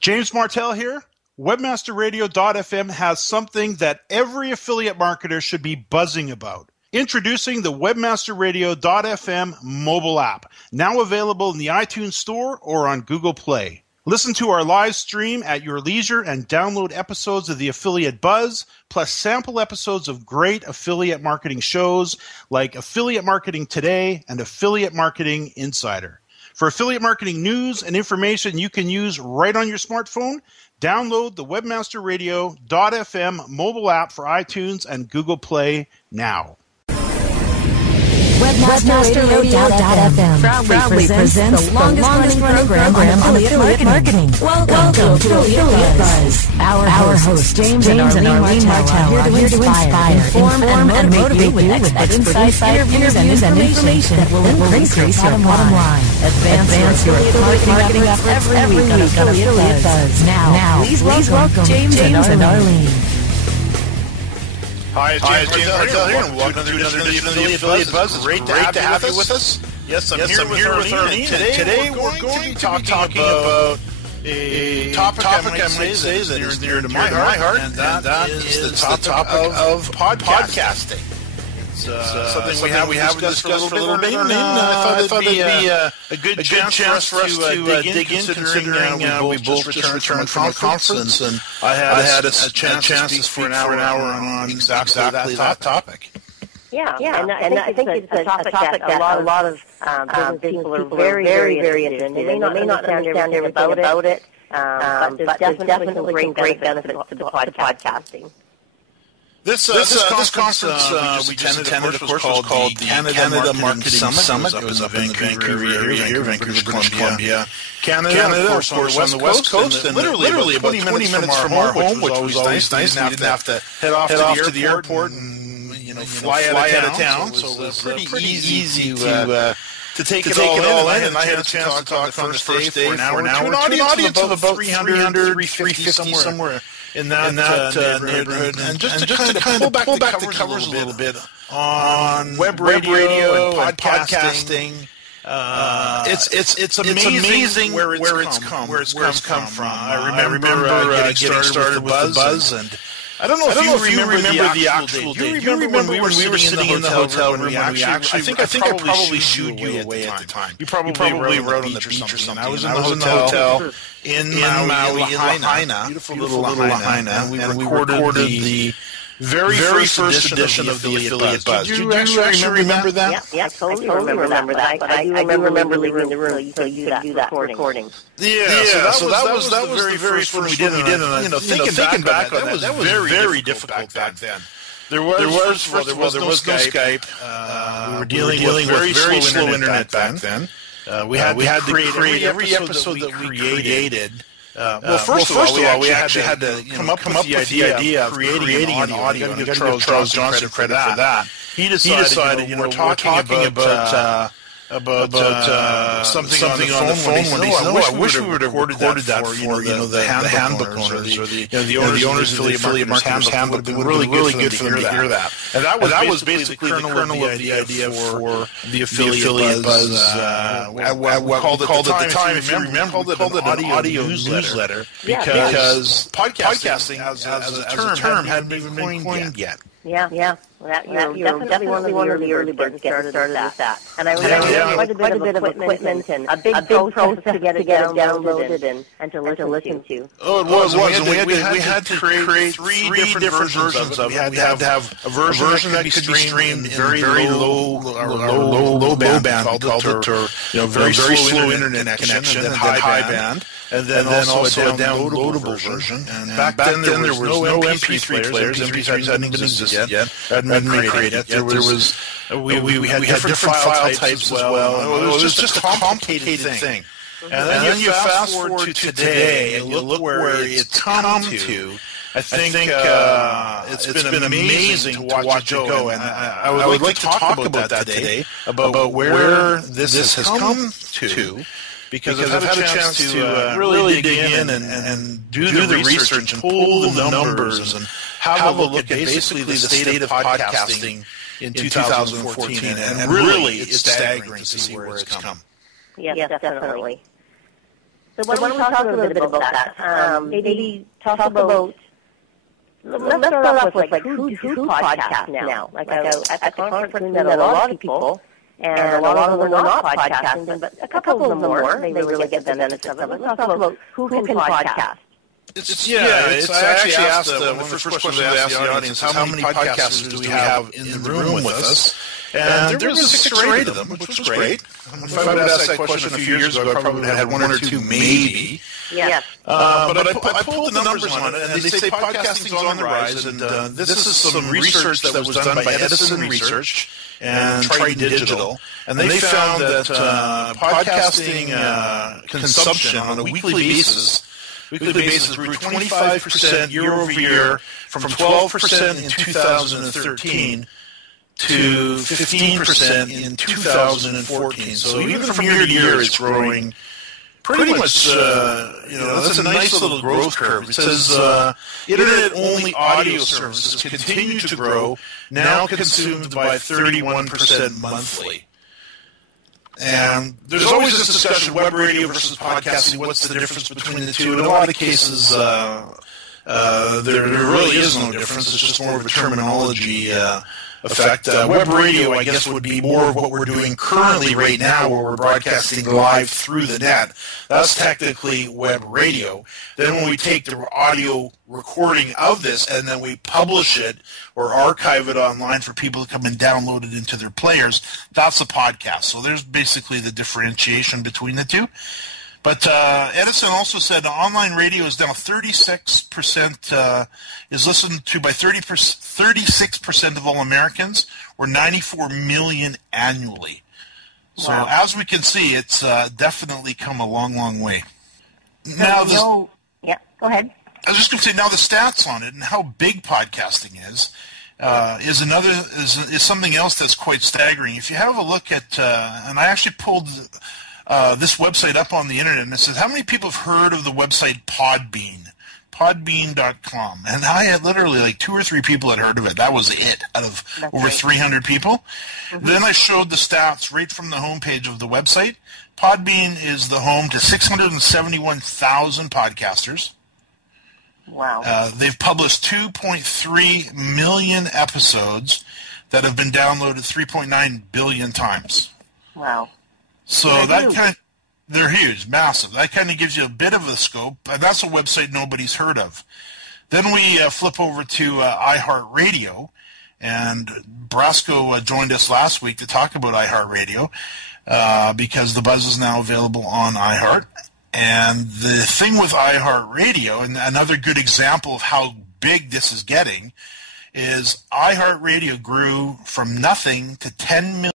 James Martell here. WebmasterRadio.fm has something that every affiliate marketer should be buzzing about. Introducing the WebmasterRadio.fm mobile app, now available in the iTunes Store or on Google Play. Listen to our live stream at your leisure and download episodes of the Affiliate Buzz, plus sample episodes of great affiliate marketing shows like Affiliate Marketing Today and Affiliate Marketing Insider. For affiliate marketing news and information you can use right on your smartphone, download the WebmasterRadio.fm mobile app for iTunes and Google Play now. WebmasterRadio.fm proudly presents the longest running program on affiliate marketing. Welcome to Affiliate Buzz. Our hosts, James and Arlene Martell, are here to inspire, inform, and motivate you with expertise, interviews, and information that will increase your bottom line. Advance your marketing efforts every week on Affiliate Buzz. Now, please welcome James and Arlene. Hi, it's James Martell here, and welcome to another edition of the Affiliate Buzz. It's great to have you with us. Yes, I'm here with Arlene. Today we're going to be talking about a topic I might say that is near to my heart, and that is the topic of podcasting. It's something we haven't discussed for a little bit, and I thought it'd be a good chance for us to dig in, considering we both just returned from a conference, and I had a chance to speak for an hour on exactly that topic. Yeah, and I think it's a topic that a lot of business people are very interested in. They may not understand everything about it, but there's definitely some great benefits to podcasting. This conference we just attended, of course, was called the Canada Marketing Summit. It was up in Vancouver area, Vancouver, British Columbia, Canada, of course, on the West Coast, and literally about 20 minutes from our home, which was always nice. We didn't have to head off to the airport and fly out of town, so it was pretty easy to take it all in, and I had a chance to talk on the first day for an hour to an audience of about 300, 350 somewhere in that neighborhood, and just to kind of pull back the covers a little bit on web radio and podcasting. It's amazing where it's come from. I remember getting started with the Buzz, and I don't know if you remember the actual day. Do you remember when we were sitting in the hotel room when we actually, I think I probably shooed you away at the time. You probably rode on the beach or something. I was in the hotel in Maui, in Lahaina, beautiful little Lahaina, and we recorded the very first edition of the Affiliate Buzz. Do you actually remember that? Yeah, I totally remember that. But I do remember leaving the room so you could do that recording. Yeah, so that was the very first one we did. And thinking back on that was very difficult back then. There was no Skype. We were dealing with very slow internet back then. We had to create every episode that we created. First of all, we actually had to come up with the idea of creating an audio. And give Charles Johnson credit for that. He decided we're talking about something on the phone one day. I wish we would have recorded that for the handbook owners or the owners of the affiliate marketing handbook. It would be really good for them to hear that. And that was basically the kernel of the idea for the Affiliate Buzz. We called it at the time, if you remember, we called it an audio newsletter because podcasting as a term hadn't been coined yet. Yeah. Well, you're definitely one of the early birds getting started with that. And I remember quite a bit of equipment and a big process to get it downloaded and to listen to. Oh, it was. We had to create three different versions of it. We had to have a version that could be streamed in very low band, called it, or very slow internet connection, and high band. And then also a downloadable version. And back then there was no MP3 players. MP3s hadn't been existed yet. Hadn't been created yet. We had different file types as well. It was just a complicated thing. And then you fast forward to today and you look where it's come to. I think it's been amazing to watch it go. And I would like to talk about that today, about where this has come to. Because I've had a chance to really dig in and do the research and pull the numbers and have a look at basically the state of podcasting in 2014. And really, it's staggering to see where it's come. Yes, definitely. So why don't we talk a little bit about that? Maybe talk about, let's start off with like who podcasts now. Like at the conference we met a lot of people, and a lot of them were not podcasting, but a couple of them were. They really get the benefits of it. Let's talk about who can podcast. I actually asked one of the first questions I asked the audience, how many podcasters do we have in the room with us? And there was 6 or 8 of them, which was great. If I would have asked that question a few years ago, I probably would have had 1 or 2 maybe. Yes. But I pulled the numbers on it, and they say podcasting's on the rise, and this is some research that was done by Edison Research and Triton Digital, and they found that podcasting consumption on a weekly basis grew 25% year over year, from 12% in 2013 to 15% in 2014. So even from year to year, it's growing pretty much. That's a nice little growth curve. It says internet-only audio services continue to grow, now consumed by 31% monthly. And there's always this discussion, web radio versus podcasting, what's the difference between the two? In a lot of cases, there really is no difference. It's just more of a terminology effect. Web radio, I guess, would be more of what we're doing currently right now, where we're broadcasting live through the net. That's technically web radio. Then when we take the audio recording of this and then we publish it or archive it online for people to come and download it into their players, that's a podcast. So there's basically the differentiation between the two. But Edison also said online radio is now 36%, is listened to by 36% of all Americans, or 94 million annually. So as we can see, it's definitely come a long, long way. Now, go ahead. I was just going to say, now the stats on it and how big podcasting is something else that's quite staggering. If you have a look at, and I actually pulled this website up on the internet, and it says, how many people have heard of the website Podbean? Podbean.com. And I had literally like 2 or 3 people had heard of it. That was it out of over 300 people. Mm-hmm. Then I showed the stats right from the homepage of the website. Podbean is the home to 671,000 podcasters. Wow. They've published 2.3 million episodes that have been downloaded 3.9 billion times. Wow. So they're huge, massive. That kind of gives you a bit of a scope, and that's a website nobody's heard of. Then we flip over to iHeartRadio, and Brasco joined us last week to talk about iHeartRadio because the Buzz is now available on iHeart. And the thing with iHeartRadio, and another good example of how big this is getting, is iHeartRadio grew from nothing to 10 million.